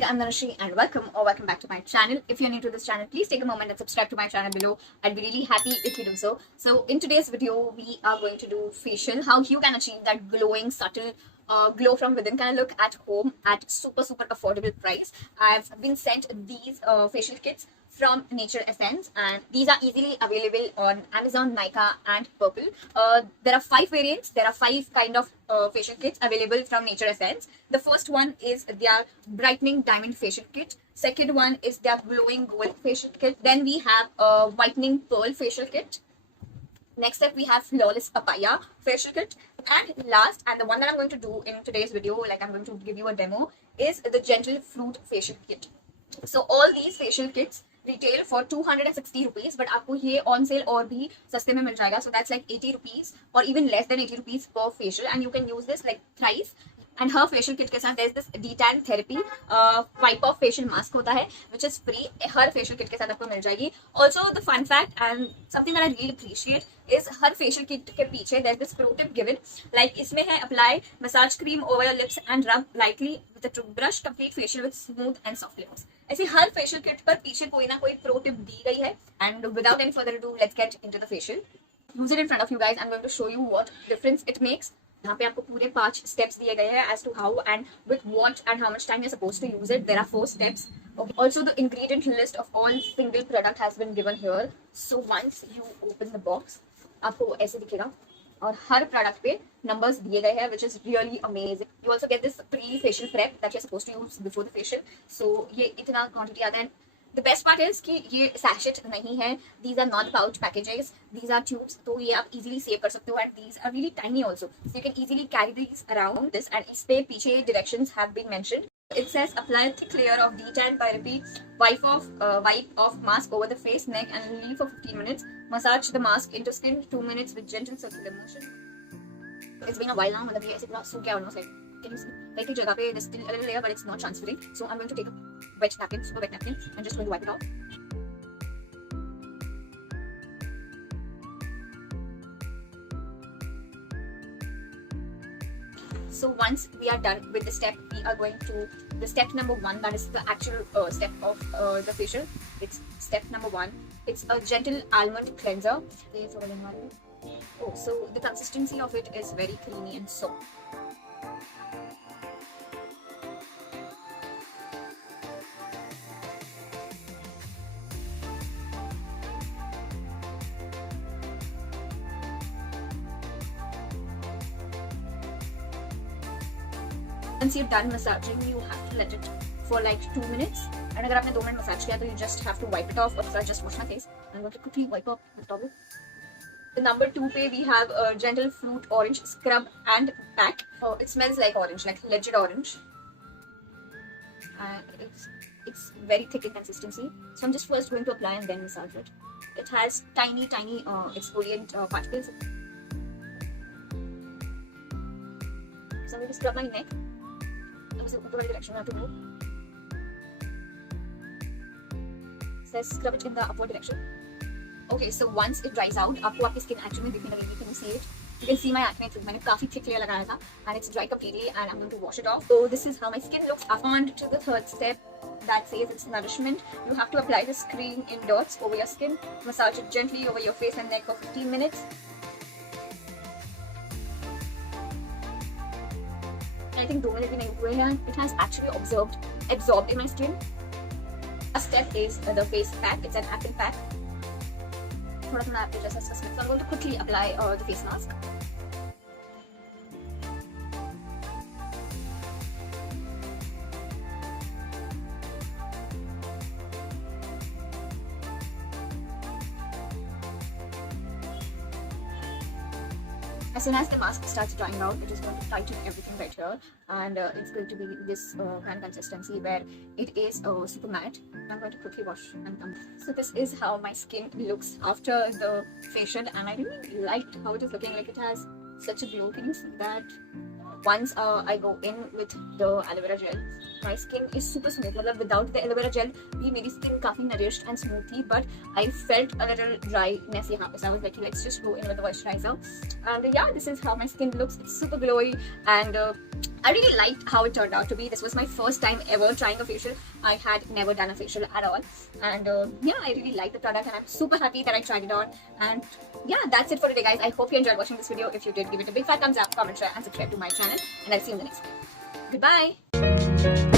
I'm Nourishment and welcome back to my channel. If you're new to this channel, please take a moment and subscribe to my channel below. I'd be really happy if you do so. So in today's video, we are going to do facial, how you can achieve that glowing, subtle glow from within kind of look at home at super affordable price. I've been sent these facial kits from Nature Essence, and these are easily available on Amazon, Nykaa and Purple. There are 5 variants. There are 5 kind of facial kits available from Nature Essence. The first one is their brightening diamond facial kit. Second one is their glowing gold facial kit. Then we have a whitening pearl facial kit. Next up, we have flawless papaya facial kit, and last, and the one that I'm going to do in today's video, like I'm going to give you a demo, is the gentle fruit facial kit. So all these facial kits retail for 260 rupees, but आपको ये on sale और भी सस्ते में मिल जाएगा. So that's like 80 rupees or even less than 80 rupees per facial, and you can use this like thrice. And her facial kit के साथ there's this detan therapy wipe off facial mask होता है, which is free. Her facial kit के साथ आपको मिल जाएगी. Also the fun fact and something that I really appreciate is her facial kit के पीछे there's this pro tip given, like इसमें है apply massage cream over your lips and rub lightly with a toothbrush, complete facial with smooth and soft lips. ऐसे हर facial kit पर पीछे कोई ना कोई pro tip दी गई है. And without any further ado, let's get into the facial. Use it in front of you guys. I'm going to show you what difference it makes. यहाँ पे आपको पूरे 5 steps दिए गए हैं as to how and with what and how much time you're supposed to use it. There are 4 steps. Okay. Also, the ingredient list of all single product has been given here. So once you open the box, आपको ऐसे दिखेगा और हर product पे numbers दिए गए हैं, which is really amazing. You also get this pre-facial prep that you're supposed to use before the facial. So ये इतना quantity आता है. The best part is कि ये sachet नहीं है. These are not pouch packages. These are tubes. तो ये आप easily save कर सकते हो, and these are really tiny also. So you can easily carry these around this, and इस पे पीछे directions have been mentioned. It says apply a thick layer of detan therapy, wipe off mask over the face, neck, and leave for 15 minutes. Massage the mask into skin 2 minutes with gentle circular motion. It's been a while now. मतलब ये ऐसे पूरा सूख गया almost like. Can you see? Like the jagah pe there's still a little layer, but it's not transferring. So I'm going to take a wet napkin, super wet napkin, and just going to wipe it off. So once we are done with the step, we are going to the step number 1. That is the actual step of the facial. It's step number 1. It's a gentle almond cleanser. Oh, so the consistency of it is very creamy and soft. Once you're done massaging, you have to let it for like 2 minutes. And अगर आपने 2 minute massage किया तो you just have to wipe it off. Or just wash my face. I'm going to quickly wipe up the towel. The number 2 पे we have a gentle fruit orange scrub and pack. Oh, it smells like orange, like legit orange. And it's very thick in consistency. So I'm just first going to apply and then massage it. It has tiny exfoliant particles. So I'm going to scrub my neck. Direction have to go. Says scrub it in the upward direction. Okay, so once it dries out, आपको आपकी skin actually में दिखने लगेगी. Can you see it? You can see my acne. मैंने काफी thick layer लगाया था, and it's dry completely, and I'm going to wash it off. So this is how my skin looks. On to the third step that says it's nourishment. You have to apply this cream in dots over your skin. Massage it gently over your face and neck for 15 minutes. I think 2 minutes भी नहीं हुए हैं. It has actually absorbed in my skin. Last step is the face pack. It's an apple pack. थोड़ा थोड़ा apple जैसा smell. So I'm going to quickly apply the face mask. As soon as the mask starts drying out, it is going to tighten everything right here, and it's going to be this kind of consistency where it is super matte. I'm going to quickly wash and come. So this is how my skin looks after the facial, and I really liked how it is looking. Like it has such a glow. Can you see that? once I go in with the aloe vera gel, my skin is super smooth. मतलब without the aloe vera gel भी मेरी skin काफी nourished and smooth थी, but I felt a little dryness यहाँ पे. So I was like, let's just go in with the moisturizer. And yeah, this is how my skin looks. It's super glowy, and I really liked how it turned out to be. This was my first time ever trying a facial. I had never done a facial at all, and yeah, I really liked the product, and I'm super happy that I tried it on. And yeah, that's it for today, guys. I hope you enjoyed watching this video. If you did, give it a big fat thumbs up, comment, share, and subscribe to my channel, and I'll see you in the next video. Goodbye.